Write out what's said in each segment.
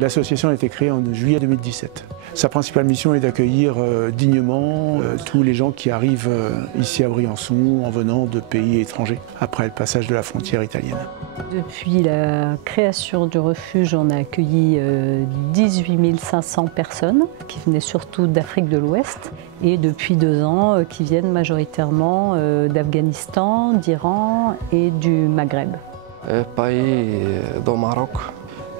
L'association a été créée en juillet 2017. Sa principale mission est d'accueillir dignement tous les gens qui arrivent ici à Briançon en venant de pays étrangers après le passage de la frontière italienne. Depuis la création du refuge, on a accueilli 18 500 personnes qui venaient surtout d'Afrique de l'Ouest et depuis 2 ans qui viennent majoritairement d'Afghanistan, d'Iran et du Maghreb. Pays du Maroc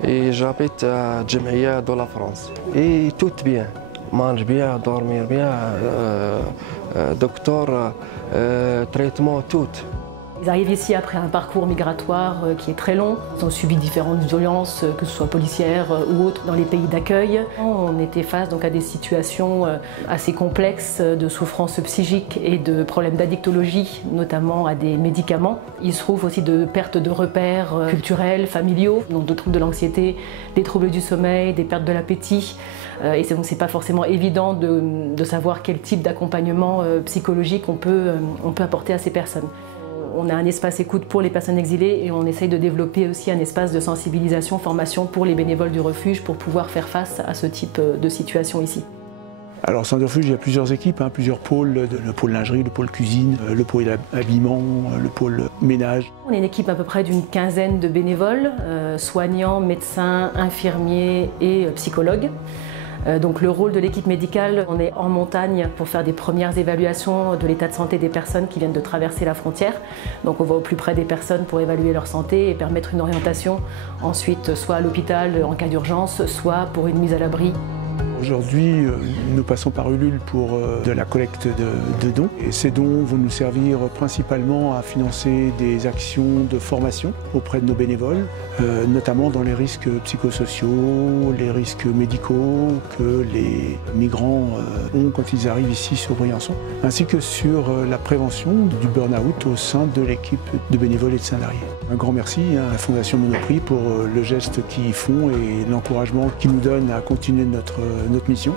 et j'habite à Djemia dans la France. Et tout bien, mange bien, dormir bien, docteur, traitement, tout. Ils arrivent ici après un parcours migratoire qui est très long. Ils ont subi différentes violences, que ce soit policières ou autres, dans les pays d'accueil. On était face donc à des situations assez complexes de souffrance psychique et de problèmes d'addictologie, notamment à des médicaments. Ils se trouvent aussi de pertes de repères culturels, familiaux, donc de troubles de l'anxiété, des troubles du sommeil, des pertes de l'appétit. Et donc c'est pas forcément évident de savoir quel type d'accompagnement psychologique on peut apporter à ces personnes. On a un espace écoute pour les personnes exilées et on essaye de développer aussi un espace de sensibilisation, formation pour les bénévoles du refuge pour pouvoir faire face à ce type de situation ici. Alors au centre de refuge, il y a plusieurs équipes, plusieurs pôles, le pôle lingerie, le pôle cuisine, le pôle habillement, le pôle ménage. On est une équipe à peu près d'une quinzaine de bénévoles, soignants, médecins, infirmiers et psychologues. Donc le rôle de l'équipe médicale, on est en montagne pour faire des premières évaluations de l'état de santé des personnes qui viennent de traverser la frontière. Donc on va au plus près des personnes pour évaluer leur santé et permettre une orientation ensuite soit à l'hôpital en cas d'urgence, soit pour une mise à l'abri. Aujourd'hui, nous passons par Ulule pour de la collecte de dons. Et ces dons vont nous servir principalement à financer des actions de formation auprès de nos bénévoles, notamment dans les risques psychosociaux, les risques médicaux que les migrants ont quand ils arrivent ici sur Briançon, ainsi que sur la prévention du burn-out au sein de l'équipe de bénévoles et de salariés. Un grand merci à la Fondation Monoprix pour le geste qu'ils font et l'encouragement qu'ils nous donnent à continuer notre mission.